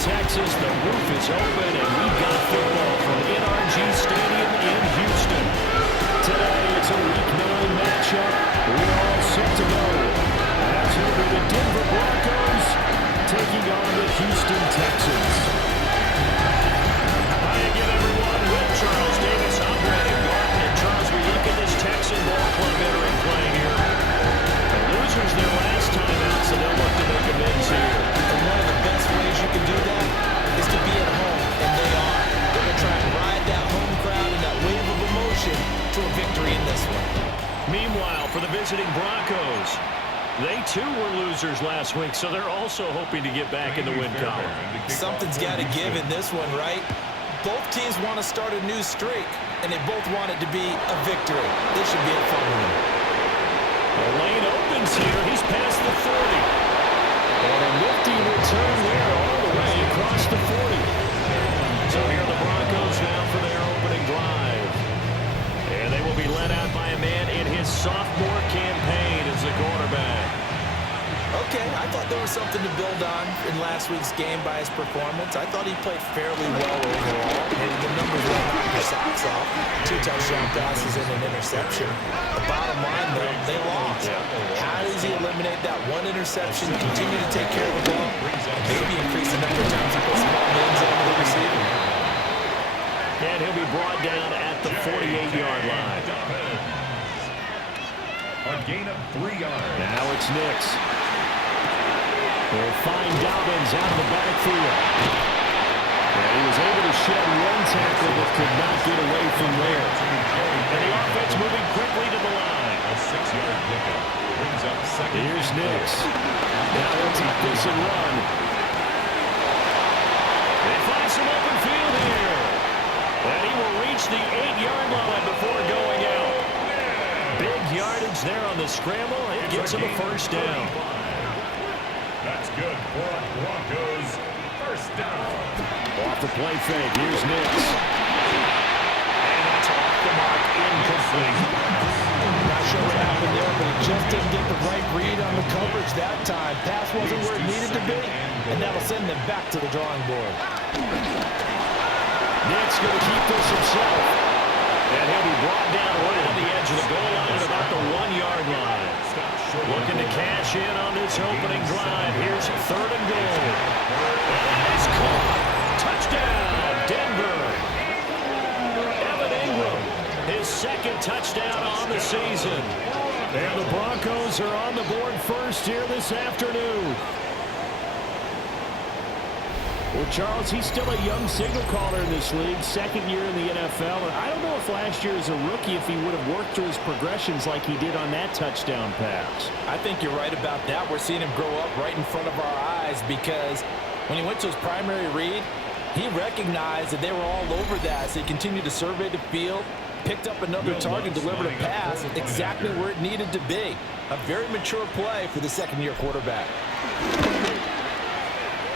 Texas, the roof is open, and we've got football from NRG Stadium in Houston. Today, it's a Week 9 matchup. We're all set to go. As will be the Denver Broncos taking on the Houston Texans. Hi again, everyone. With Charles Davis, I'm Brandon Garten. And Charles, we look at this Texan ball club entering play here. The losers their last time out, so they'll look to make amends here. And one of the best ways you can do that is to be at home, and they are. They're going to try and ride that home crowd and that wave of emotion to a victory in this one. Meanwhile, for the visiting Broncos, they too were losers last week, so they're also hoping to get back in the win column. Something's got to give in this one, right? Both teams want to start a new streak, and they both want it to be a victory. This should be a fun one. The lane opens here. He's past the 40. And a nifty return there all the way across the 40. So here are the Broncos now for their opening drive. And they will be led out by a man in his sophomore campaign as the quarterback. Okay, I thought there was something to build on in last week's game by his performance. I thought he played fairly well overall. And the numbers were knock your socks off. 2 touchdown passes and an interception. The bottom line, though, they lost. How does he eliminate that one interception, continue to take care of the ball, and maybe increase the number of times he puts the ball in the end zone to the receiver? And he'll be brought down at the 48-yard line. A gain of 3 yards. Now it's Nix. They'll find Dobbins out of the backfield. And he was able to shed one tackle but could not get away from there. And the offense moving quickly to the line. A 6-yard pickup brings up second. Here's Nix. Now they'll take this and run. They find some open field here. And he will reach the 8-yard line before going out. Big yardage there on the scramble. It gets him a first down. That's good for a Broncos first down. Off the play fake. Here's Nix. And that's off the mark. Incomplete. Not sure what happened there, but he just didn't get the right read on the coverage that time. Pass wasn't where it needed to be, and that'll send them back to the drawing board. Nix going to keep this himself. And he'll be brought down right on the edge of the goal line at about the 1-yard line. Looking to cash in on this opening drive. Here's 3rd and goal. And it's caught. Touchdown, Denver. Evan Ingram, his 2nd touchdown on the season. And the Broncos are on the board first here this afternoon. Well, Charles, he's still a young signal caller in this league, 2nd year in the NFL. And I don't know if last year as a rookie, if he would have worked through his progressions like he did on that touchdown pass. I think you're right about that. We're seeing him grow up right in front of our eyes because when he went to his primary read, he recognized that they were all over that. So he continued to survey the field, picked up another target, delivered a pass exactly where it needed to be. A very mature play for the 2nd-year quarterback.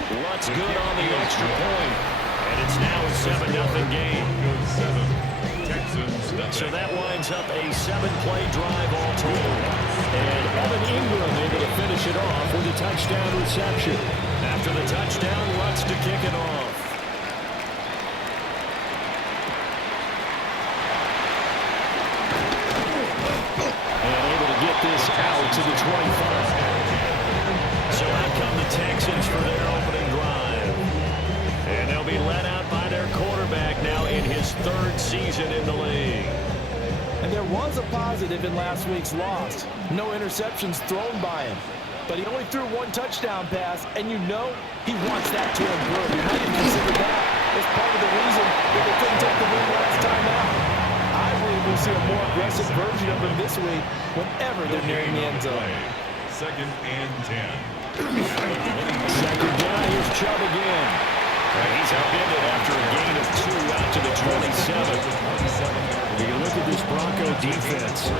What's good on the extra point? And it's now a 7-0 game. So that winds up a 7-play drive all told. And Evan Ingram able to finish it off with a touchdown reception. After the touchdown, Lutz to kick it off. And able to get this out to the 25. So out come the Texans for their opening drive. And they'll be led out by their quarterback now in his 3rd season in the league. And there was a positive in last week's loss. No interceptions thrown by him. But he only threw 1 touchdown pass, and you know he wants that to improve. You might even consider that as part of the reason that they couldn't take the win last time out. I believe we'll see a more aggressive version of him this week whenever they're nearing the end zone. 2nd and 10. 2nd down, here's Chubb again. He's upended after a gain of 2 out to the 27. You look at this Bronco defense.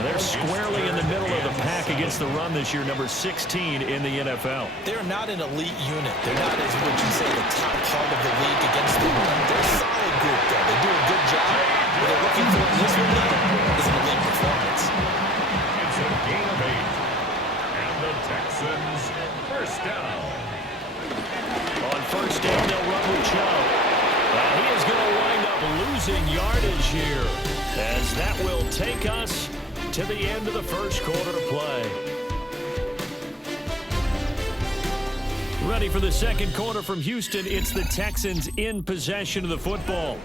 They're squarely in the middle of the pack against the run this year, number 16 in the NFL. They're not an elite unit. They're not, as would you say, the top part of the league against the run. They're a solid group, though. They do a good job. What they're looking for in this one, though, is an elite performance. It's a gain of 8. And the Texans first down. On first down, That will take us to the end of the first quarter of play. Ready for the second quarter from Houston. It's the Texans in possession of the football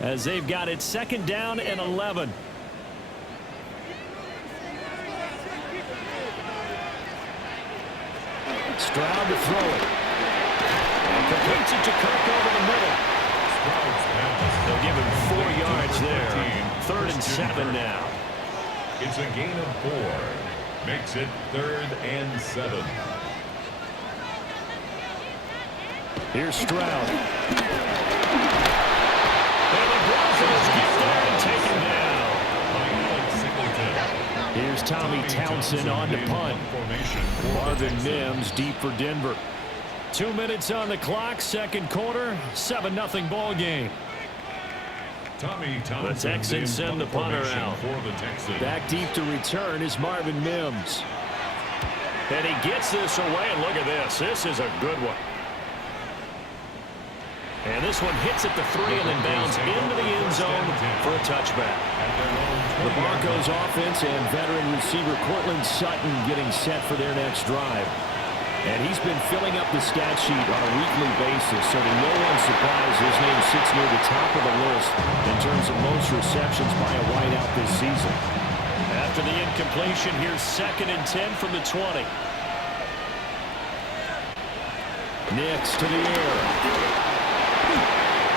as they've got it 2nd down and 11. Stroud to throw it. And completes it to Kirk over the middle. They'll give him 4 yards there. 3rd and 7 now. It's a gain of 4. Makes it 3rd and 7. Here's Stroud. And the Broncos get there and take him down. Here's Tommy Townsend on the punt. Marvin Mims deep for Denver. 2 minutes on the clock, second quarter, 7-0 ball game. The Texans send the punter out. Back deep to return is Marvin Mims. And he gets this away, and look at this. This is a good one. And this one hits at the 3 and then bounds into the end zone for a touchback. The Broncos offense and veteran receiver Cortland Sutton getting set for their next drive. And he's been filling up the stat sheet on a weekly basis, so to no one's surprise, his name sits near the top of the list in terms of most receptions by a wideout this season. After the incompletion, here's 2nd and 10 from the 20. Nicks to the air.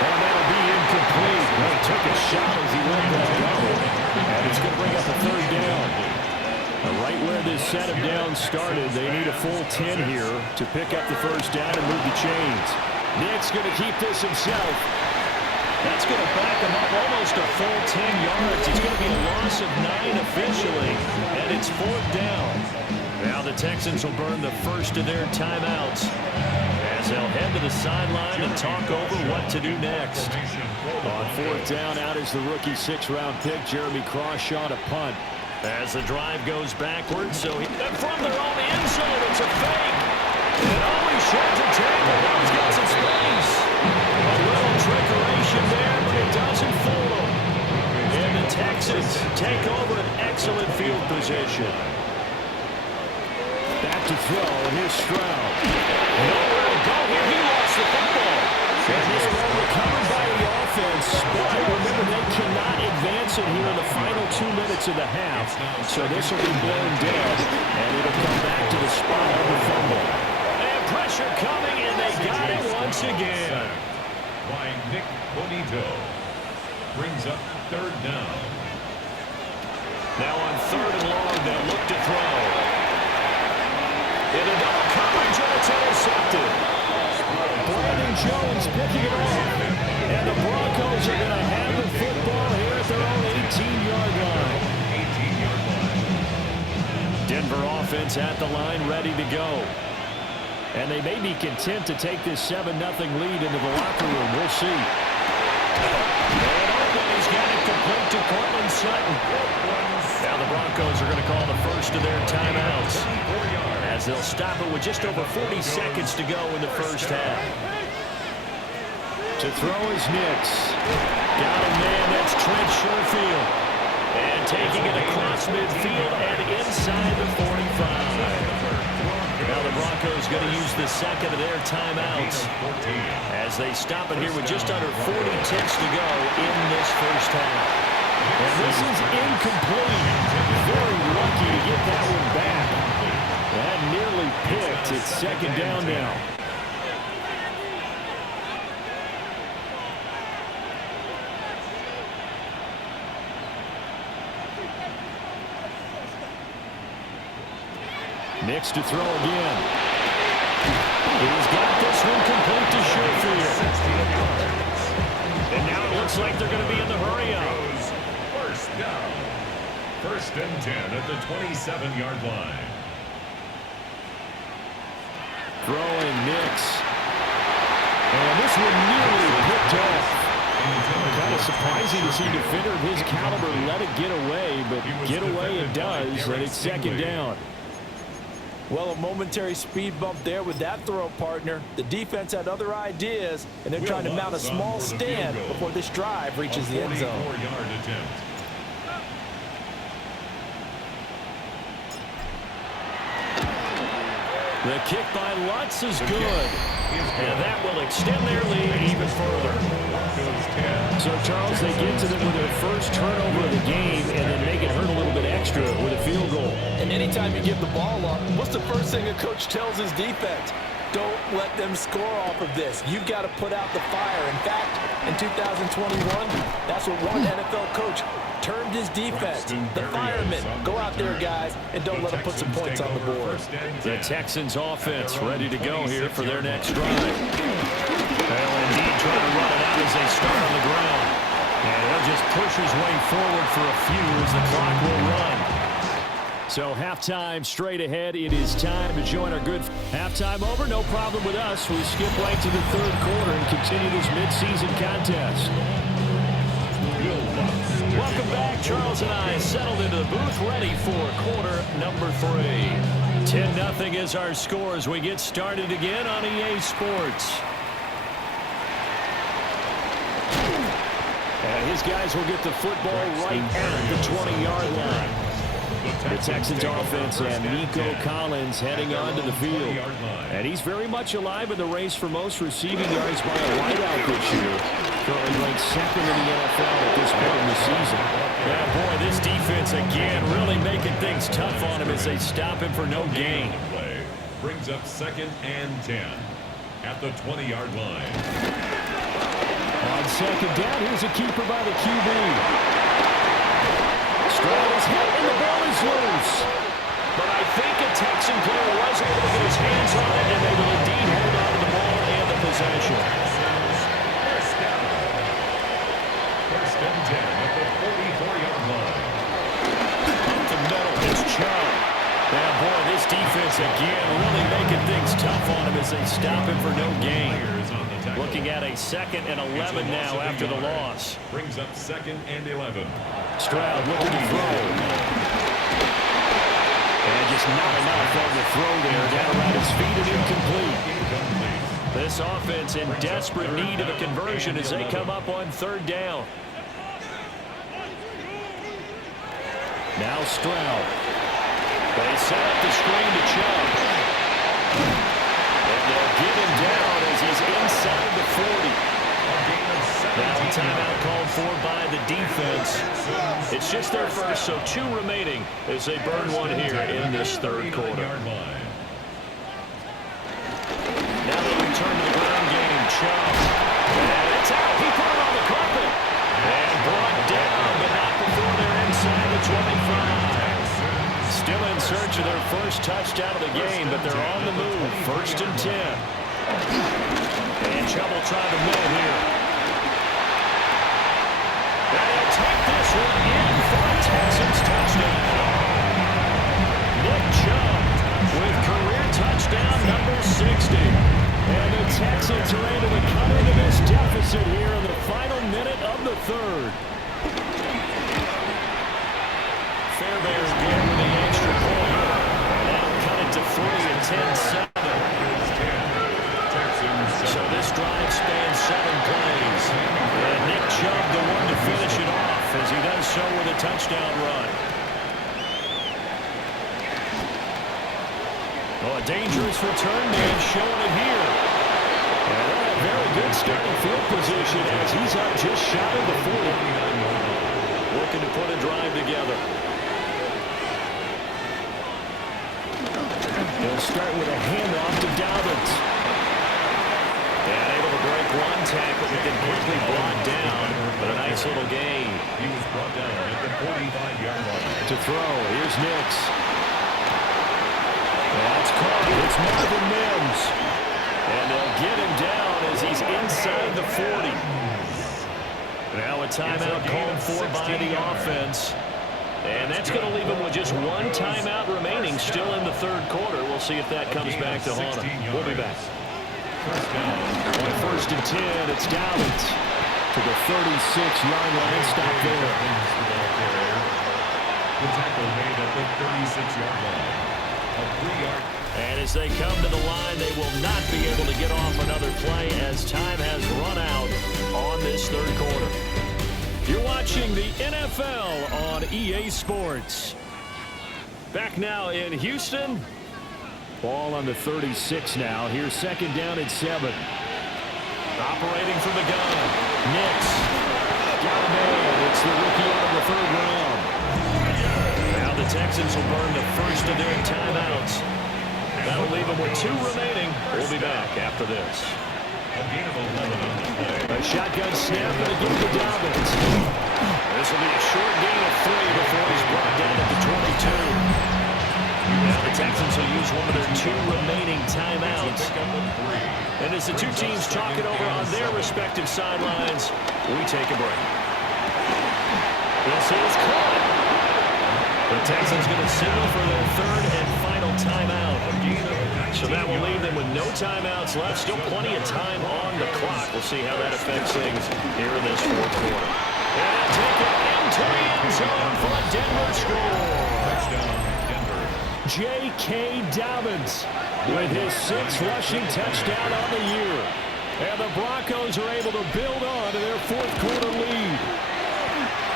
And that'll be incomplete. Well, he took a shot as he let that go. And it's going to bring up a 3rd down. Right where this set of downs started, they need a full 10 here to pick up the 1st down and move the chains. Nick's going to keep this himself. That's going to back him up almost a full 10 yards. It's going to be a loss of 9 officially, and it's 4th down. Now the Texans will burn the first of their timeouts as they'll head to the sideline and talk over what to do next. On 4th down, out is the rookie 6th-round pick, Jeremy Crawshaw, to punt. As the drive goes backwards, so from their own end zone, it's a fake. And he sheds a tackle. Now he's got some space. A little trickeration there, but it doesn't fool him. And the Texans take over an excellent field position. Back to throw, and here's Stroud. Nowhere to go here. He lost the football. And this ball recovered by the offense. But remember, they cannot advance it here in the final 2 minutes of the half. So this will be blown dead, and it'll come back to the spot of the fumble. And pressure coming, and they got it once again. By Nick Bonito. Brings up 3rd down. Now on 3rd and long, they'll look to throw. In a double coverage, and it's intercepted. Brandon Jones picking it off. And the Broncos are going to have the football here at their own 18-yard line. 18-yard line. Denver offense at the line, ready to go. And they may be content to take this 7-0 lead into the locker room. We'll see. And open, he's got it complete to Cortland Sutton. Now the Broncos are going to call the first of their timeouts, as they'll stop it with just over 40 seconds to go in the first half. To throw is Nicks. Got a man, that's Trent Sherfield. And taking it across midfield and inside the 45. Now the Broncos going to use the 2nd of their timeouts as they stop it here with just under 40 ticks to go in this first half. And this is incomplete. Very lucky to get that one back. That nearly picked. It's 2nd down now. Nicks to throw again. He's got this one complete to Sherfield. And now it looks like they're going to be in the hurry-up. 1st down. 1st and 10 at the 27-yard line. Throwing Nicks. And this one nearly picked off. Kind of surprising to see a defender of his caliber let it get away, but get away it does, and it's 2nd down. Well, a momentary speed bump there with that throw, partner. The defense had other ideas, and they're trying to mount a small stand before this drive reaches the end zone. The kick by Lutz is good. And that will extend their lead even further. So, Charles, they get to them with their first turnover of the game and then make it hurt a little bit extra with a field goal. And anytime you give the ball up, what's the first thing a coach tells his defense? Don't let them score off of this. You've got to put out the fire. In fact, in 2021, that's what one NFL coach termed his defense. The firemen. Go out there, guys, and don't let them put some points on the board. The Texans offense ready to go here for their next drive. They'll indeed try to run it out as they start on the ground. And he'll just push his way forward for a few as the clock will run. So halftime straight ahead. It is time to join our good halftime over. No problem with us. We skip right to the third quarter and continue this midseason contest. Welcome back. Charles and I settled into the booth ready for quarter number 3. 10-0 is our score as we get started again on EA Sports. And his guys will get the football right at the 20-yard line. The Texans offense and Nico Collins heading onto the field. And he's very much alive in the race for most receiving yards by a wideout this year. Currently ranked second in the NFL at this point in the season. Yeah, boy, this defense again really making things tough on him as they stop him for no gain. Play brings up 2nd and 10 at the 20-yard line. On 2nd down, here's a keeper by the QB. Stroud is hit and the ball is loose. But I think a Texan player was able to get his hands on it, and they will indeed hold on to the ball and the possession. First down. 1st and 10 at the 44-yard line. Up the middle, it's Chubb. Yeah, boy, this defense again really making things tough on him as they stop him for no gain. Looking at a 2nd and 11 now after the loss. Brings up 2nd and 11. Stroud looking to throw. And just not enough on the throw there. Down around his feet and incomplete. This offense in desperate need of a conversion as they come up on 3rd down. Now Stroud. They set up the screen to Chubb. And they'll get him down as he's inside the 40. Now a timeout called for by the defense. It's just their first, so 2 remaining as they burn one here in this 3rd quarter. Now they return to the ground game. Chubb. And it's out. He put it on the carpet. And brought down, but not before they're inside the 25. Still in search of their first touchdown of the game, but they're on the move. 1st and 10. And Chubb will try the middle here. And he'll take this one in for a Texans touchdown. Nick Chubb with career touchdown number 60. And the Texans are able to come into this deficit here in the final minute of the 3rd. Fairbairn again with the extra point. And that'll cut it to 3 at 10-7. So this drive spans 7 plays. And Nick Chubb, the one to finish it off, as he does so with a touchdown run. Oh, a dangerous return man showing it here. And a very good starting field position as he's out just shy of the 40. Looking to put a drive together. He'll start with a handoff to Dobbins. And able to break one tackle, but then quickly brought down. But a nice little gain. He was brought down at the 45-yard line. To throw, here's Nix. That's caught. It's Marvin Mims. And they'll get him down as he's inside the 40. Now a timeout called for by the offense. And that's going to leave him with just 1 timeout remaining still in the 3rd quarter. We'll see if that comes back to haunt him. We'll be back. On 1st and 10, it's Dobbins to the 36-yard line. Stop there. The tackle made at the 36-yard line. A 3-yard. And as they come to the line, they will not be able to get off another play as time has run out on this 3rd quarter. You're watching the NFL on EA Sports. Back now in Houston. Ball on the 36 now. Here's second down at 7. Operating from the gun. Nix. Got a man. It's the rookie out of the 3rd round. Now the Texans will burn the first of their timeouts. That'll leave them with 2 remaining. We'll be back after this. A shotgun snap and a give to Dobbins. This will be a short gain of 3 before he's brought down at the 22. Now the Texans will use one of their 2 remaining timeouts. And as the 2 teams talk it over on their respective sidelines, we take a break. This is caught. The Texans going to signal for their 3rd and final timeout. So that will leave them with no timeouts left. Still plenty of time on the clock. We'll see how that affects things here in this 4th quarter. And take it into the end zone for a Denver score. Touchdown, Denver. J.K. Dobbins with his 6th rushing touchdown on the year. And the Broncos are able to build on to their 4th quarter lead.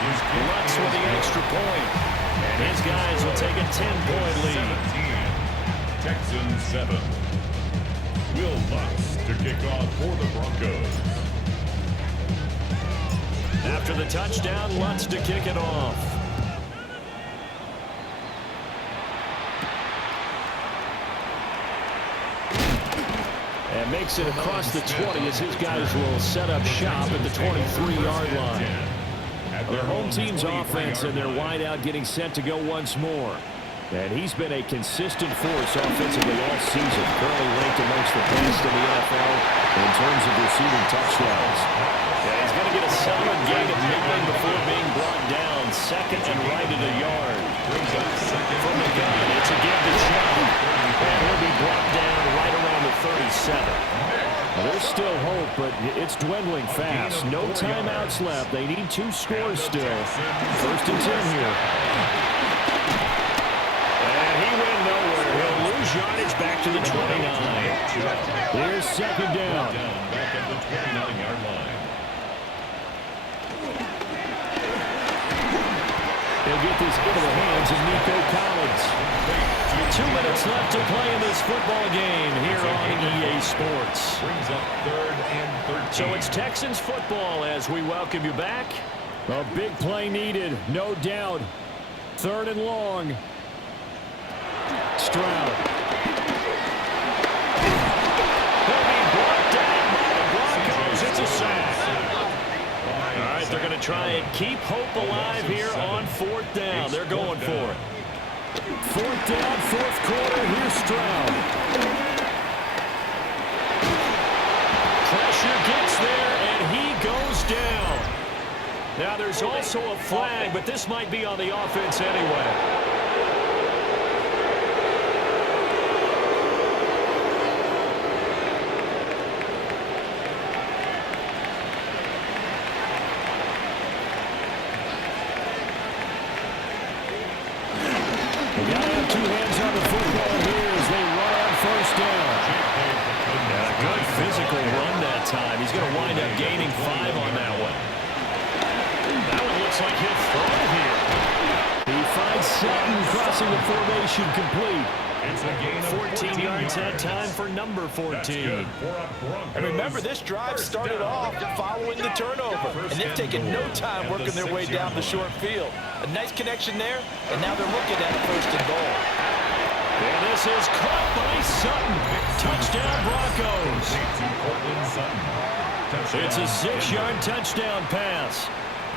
Lutz with the extra point. And his guys will take a 10-point lead. 17. Texans 7. Will Lutz to kick off for the Broncos. After the touchdown, Lutz to kick it off. And makes it across the 20 as his guys will set up shop at the 23-yard line. Their home team's offense and their wideout getting set to go once more. And he's been a consistent force offensively all season, currently ranked amongst the best in the NFL in terms of receiving touchdowns. Yeah, he's going to get a solid gain of 9 before being brought down. 2nd and right at a yard. From the gun, it's a give to Chubb. And he'll be brought down right around the 37. Well, there's still hope, but it's dwindling fast. No timeouts left. They need 2 scores still. 1st and 10 here. And he went nowhere. He'll lose yardage back to the 29. Here's 2nd down. Back at the 29-yard line. He'll get this into the hands of Nico Collins. 2 minutes left to play in this football game here on EA Sports. Brings up 3rd and 13. So it's Texans football as we welcome you back. A big play needed, no doubt. 3rd and long. Stroud. He'll be brought down by the Broncos. It's a sack. All right, they're going to try and keep hope alive here on 4th down. They're going for it. 4th down, 4th quarter. Here's Stroud. Pressure gets there, and he goes down. Now, there's also a flag, but this might be on the offense anyway. He's going to wind up gaining 5 on that one. That one looks like he'll throw here. He finds Sutton crossing the formation complete. It's a gain of 14 yards that time for number 14. And remember, this drive started off following the turnover. And they've taken no time working their way down the short field. A nice connection there, and now they're looking at a 1st and goal. And this is caught by Sutton. Touchdown, Broncos. It's a 6-yard touchdown pass.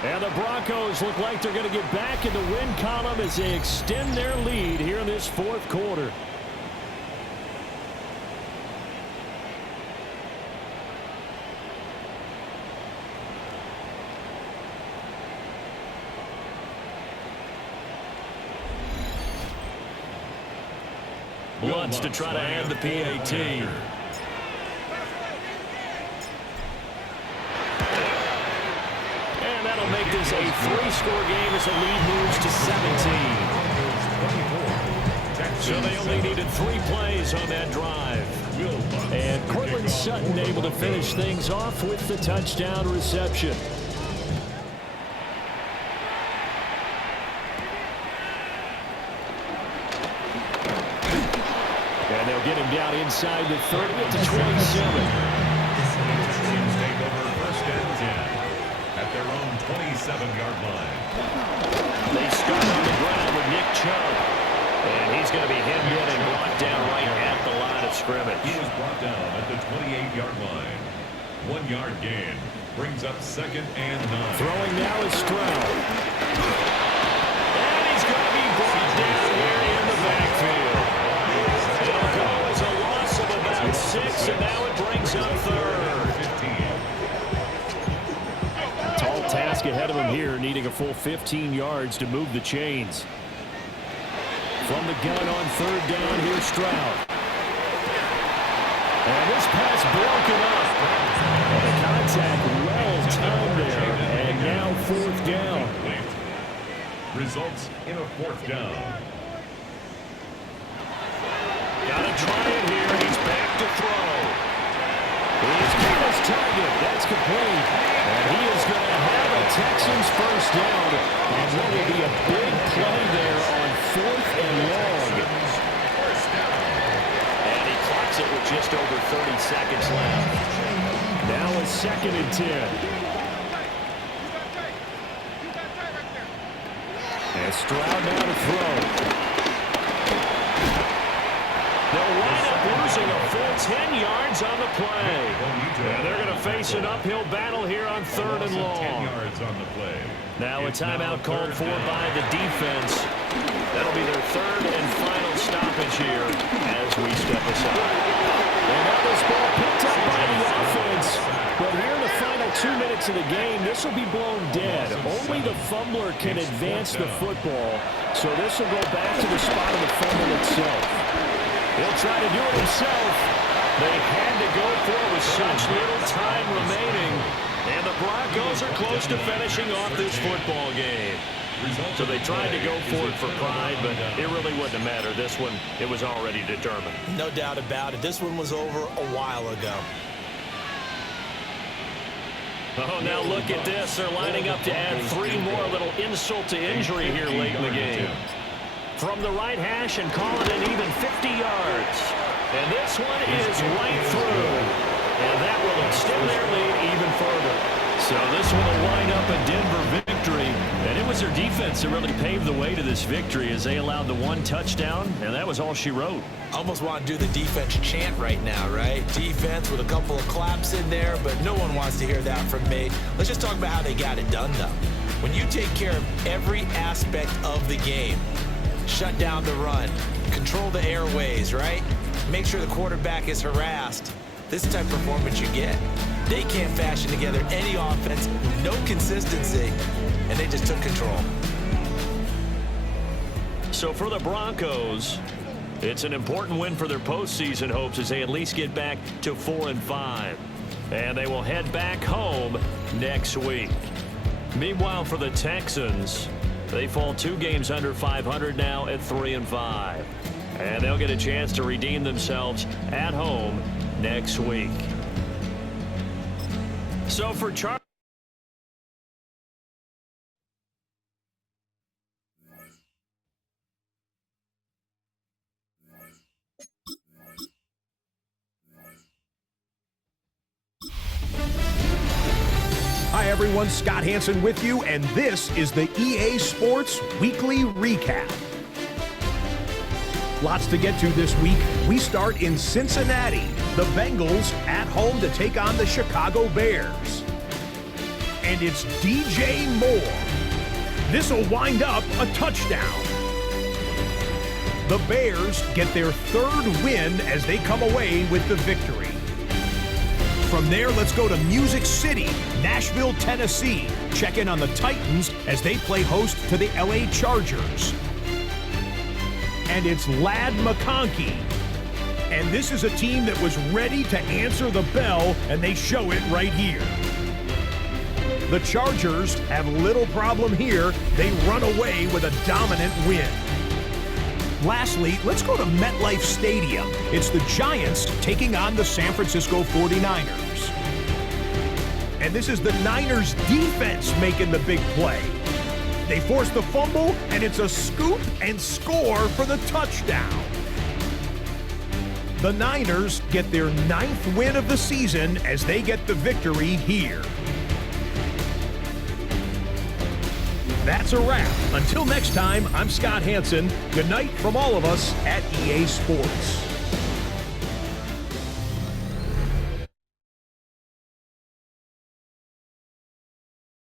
And the Broncos look like they're going to get back in the win column as they extend their lead here in this 4th quarter. Lutz to try to add the PAT. And that'll make this a 3-score game as the lead moves to 17. So they only needed 3 plays on that drive. And Cortland Sutton able to finish things off with the touchdown reception. they'll get him down inside the 30 at the 27. Texans take over first and 10 at their own 27-yard line. They start on the ground with Nick Chubb. And he's going to be hemmed in and brought down right at the line of scrimmage. He was brought down at the 28-yard line. 1-yard gain brings up second and 9. Throwing now is Stroud. And he's going to be brought down here in the backfield. It'll go as a loss of about 6, and now it brings up third. 15. Tall task ahead of him here, needing a full 15 yards to move the chains. From the gun on third down, here's Stroud. And this pass broken up. The contact well timed there, and now fourth down. Results in a fourth down. Got to try it here. He's back to throw. He's got his target. That's complete. And he is going to have a Texans first down. And what will be a big play there on fourth and long. And he clocks it with just over 30 seconds left. Now a second and 10. And Stroud now to throw. They'll wind up losing a full 10 yards on the play. And they're going to face an uphill battle here on third and long. 10 yards on the play. Now a timeout called for by the defense. That'll be their third and final stoppage here as we step aside. And now this ball picked up by the offense. But here in the final 2 minutes of the game, this will be blown dead. Only the fumbler can advance the football. So this will go back to the spot of the fumble itself. He'll try to do it himself. They had to go for it with such little time remaining. And the Broncos are close to finishing off this football game. So they tried to go for it for pride, but it really wouldn't have mattered. This one, it was already determined. No doubt about it. This one was over a while ago. Oh, now look at this. They're lining up to add 3 more, little insult to injury here late in the game. From the right hash and call it an even 50 yards. And this one is right through. And that will extend their lead even further. So this one will wind up a Denver victory. And it was their defense that really paved the way to this victory as they allowed the 1 touchdown. And that was all she wrote. Almost want to do the defense chant right now, right? Defense with a couple of claps in there, but no one wants to hear that from me. Let's just talk about how they got it done, though. When you take care of every aspect of the game, shut down the run, control the airways, right? Make sure the quarterback is harassed. This type of performance you get. They can't fashion together any offense, no consistency, and they just took control. So for the Broncos, it's an important win for their postseason hopes as they at least get back to 4-5. And they will head back home next week. Meanwhile, for the Texans, they fall 2 games under 500 now at 3-5. And they'll get a chance to redeem themselves at home next week. So for Charlie. Hi everyone, Scott Hansen with you, and this is the EA Sports Weekly Recap. Lots to get to this week. We start in Cincinnati. The Bengals at home to take on the Chicago Bears. And it's DJ Moore. This will wind up a touchdown. The Bears get their 3rd win as they come away with the victory. From there, let's go to Music City, Nashville, Tennessee. Check in on the Titans as they play host to the LA Chargers. And it's Ladd McConkey. And this is a team that was ready to answer the bell, and they show it right here. The Chargers have little problem here. They run away with a dominant win. Lastly, let's go to MetLife Stadium. It's the Giants taking on the San Francisco 49ers. And this is the Niners defense making the big play. They force the fumble, and it's a scoop and score for the touchdown. The Niners get their 9th win of the season as they get the victory here. That's a wrap. Until next time, I'm Scott Hansen. Good night from all of us at EA Sports.